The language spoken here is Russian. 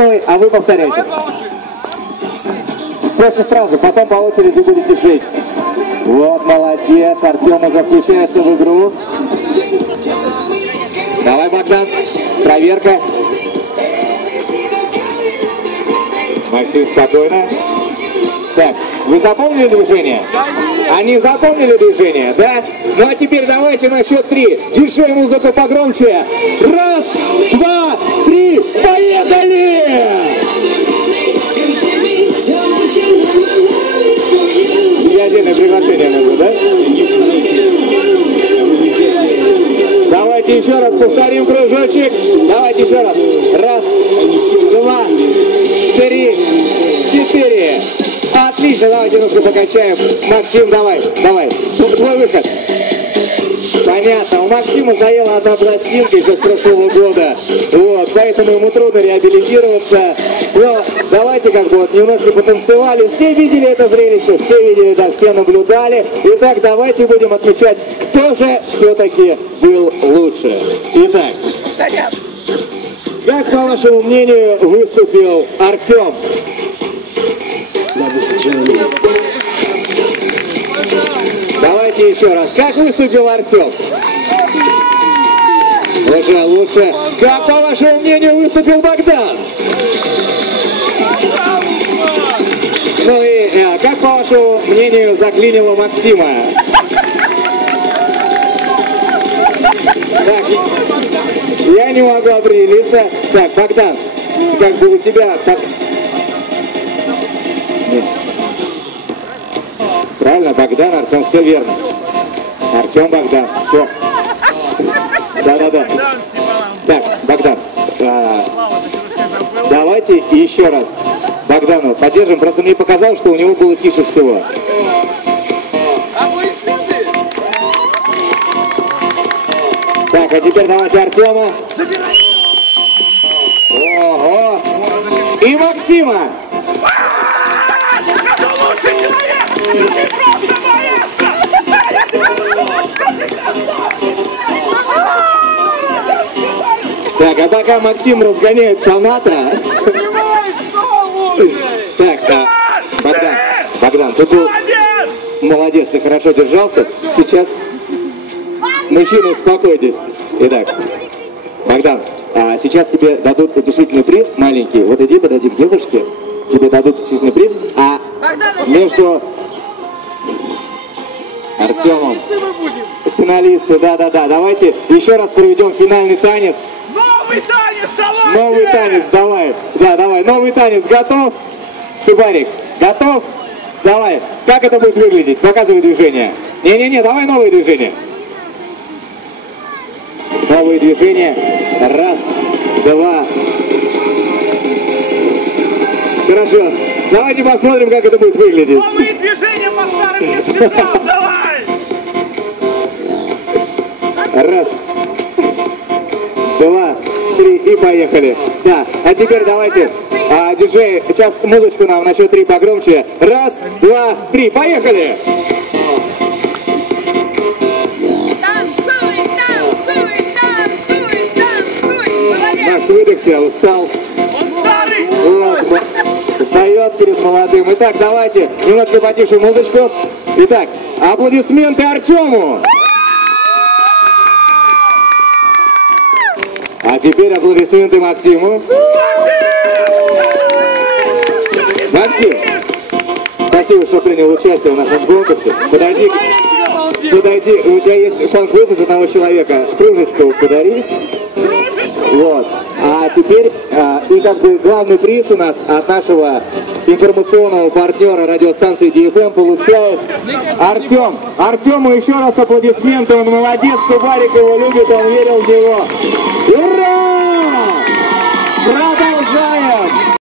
показывай, а вы повторяйте. Проще сразу, потом по очереди будете жить. Вот, молодец, Артем уже включается в игру. Давай, Богдан, проверка. Максим, спокойно. Так, вы запомнили движение? Они запомнили движение, да? Ну а теперь давайте на счет 3. Диджей, музыку погромче. Раз, два, три, поехали! Я отдельное приглашение могу, да? Давайте еще раз повторим кружочек. Давайте еще раз. Раз, два, три, четыре. Отлично, давайте немножко покачаем. Максим, давай, твой выход. Понятно, у Максима заела одна пластинка еще с прошлого года. Вот, поэтому ему трудно реабилитироваться. Но давайте как бы вот немножко потанцевали. Все видели это зрелище, все видели, да, все наблюдали. Итак, давайте будем отмечать, кто же все-таки был лучше. Итак, как, по вашему мнению, выступил Артем? Давайте еще раз. Как выступил Артем? Уже лучше. Как, по вашему мнению, выступил Богдан? Ну и как, по вашему мнению, заклинило Максима? Так, я не могу определиться. Так, Богдан, как бы у тебя... Так... Нет. Правильно, Богдан, Артем, все верно. Артем, Богдан, все. Да-да-да. Так, Богдан, давайте еще раз Богдану поддержим. Просто мне показалось, что у него было тише всего. Так, а теперь давайте Артема. Ого! И Максима! Так, а пока Максим разгоняет фаната... Так, Богдан, ты был молодец, ты хорошо держался. Сейчас, мужчины, успокойтесь. Итак, Богдан, сейчас тебе дадут утешительный приз, маленький. Вот иди, подойди к девушке, тебе дадут утешительный приз, а между Артемом, финалисты, да-да-да, давайте еще раз проведем финальный танец. Новый танец, давай! Новый танец, давай. Да, давай, новый танец, готов? Субарик, готов? Давай. Как это будет выглядеть? Показывай движение. Не-не-не, давай новые движения. Новые движения. Раз, два. Хорошо. Давайте посмотрим, как это будет выглядеть. Новые движения по старым не всегда, давай! Раз, два, три и поехали. Да, а теперь давайте, диджей, сейчас музычку нам на счет 3 погромче. Раз, два, три, поехали! Танцуй, танцуй, танцуй, танцуй! Молодец! Макс выдохся, устал. Он старый! Вот, встает перед молодым. Итак, давайте немножко потише музычку. Итак, аплодисменты Артему! А теперь аплодисменты Максиму. Максим, спасибо, что принял участие в нашем конкурсе. Подойди, у тебя есть фан-клуб из одного человека. Кружечку подари. Вот. А теперь, и как бы главный приз у нас от нашего информационного партнера радиостанции DFM получает Артем. Артему еще раз аплодисменты, он молодец, Субарик его любит, он верил в него. Ура! Браво!